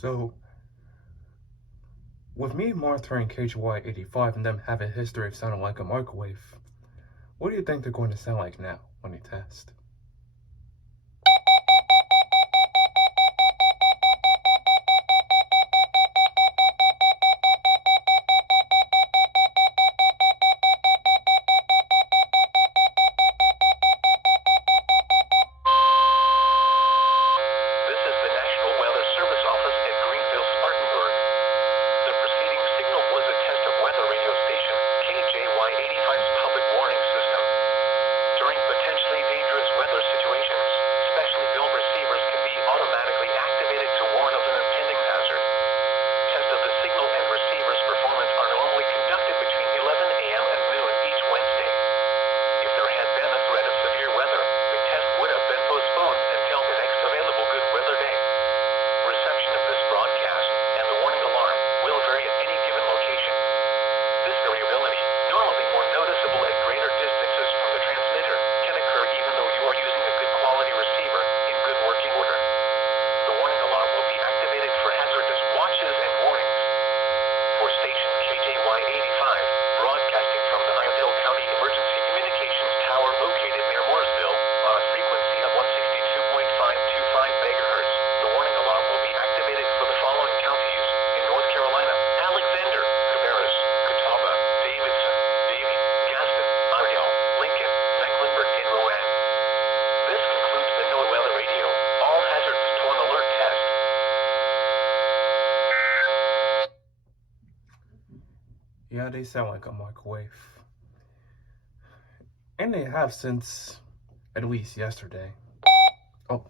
So, with me monitoring KJY85 and them having a history of sounding like a microwave, what do you think they're going to sound like now when they test? This is the National Weather Service Office at Greenville-Spartanburg. The preceding signal was a test of weather radio station KJY85's public warning system. During potentially dangerous weather situations, specially built receivers can be automatically activated to warn of an impending hazard. Tests of the signal and receiver's performance are normally conducted between 11 a.m. and noon each Wednesday. If there had been a threat of severe weather, the test would have been postponed until the next available good weather day. Reception of this broadcast and the warning alarm will vary at any given location. This variability, normally more noticeable at greater distances from the transmitter, can occur even though you are using a good quality receiver in good working order. The warning alarm will be activated for hazardous watches and warnings. For station KJY85, broadcasting from the Iredell County Emergency Communications Tower located near Mooresville, on a frequency of 162.525 MHz, the warning alarm will be activated for the following counties in North Carolina: Alexander, Cabarrus, Catawba, Davidson, Davie, Gaston, Iredell, Lincoln, Mecklenburg, and Rowan. This concludes the NOAA Weather Radio All Hazards to an Alert test. Yeah, they sound like a microwave. And they have since at least yesterday. Oh,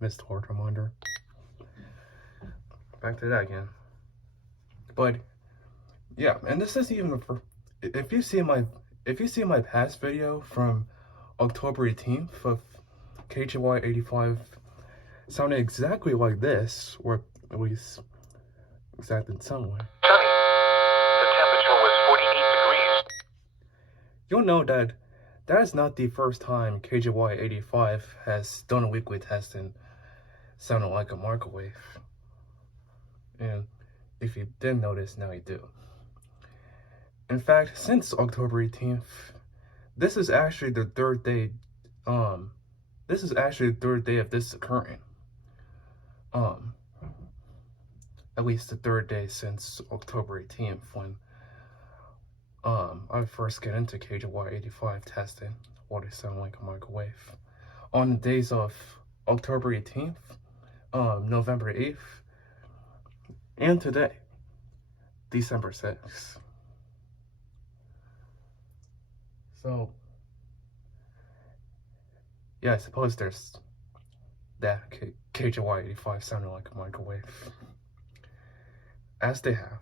missed word reminder. Back to that again. But yeah, and this is even for if you see my past video from October 18th of KJY85 sounded exactly like this, or at least exactly in some way. Sunny. The temperature was 48 degrees. You'll know that that is not the first time KJY85 has done a weekly test and sounded like a microwave. And if you didn't notice, now you do. In fact, since October 18th, this is actually the third day of this occurring. At least the third day since October 18th when I first get into KJY85 testing what it sounded like a microwave. On the days of October 18th, November 8th, and today, December 6th. So, yeah, I suppose there's that KJY85 sounding like a microwave. As they have.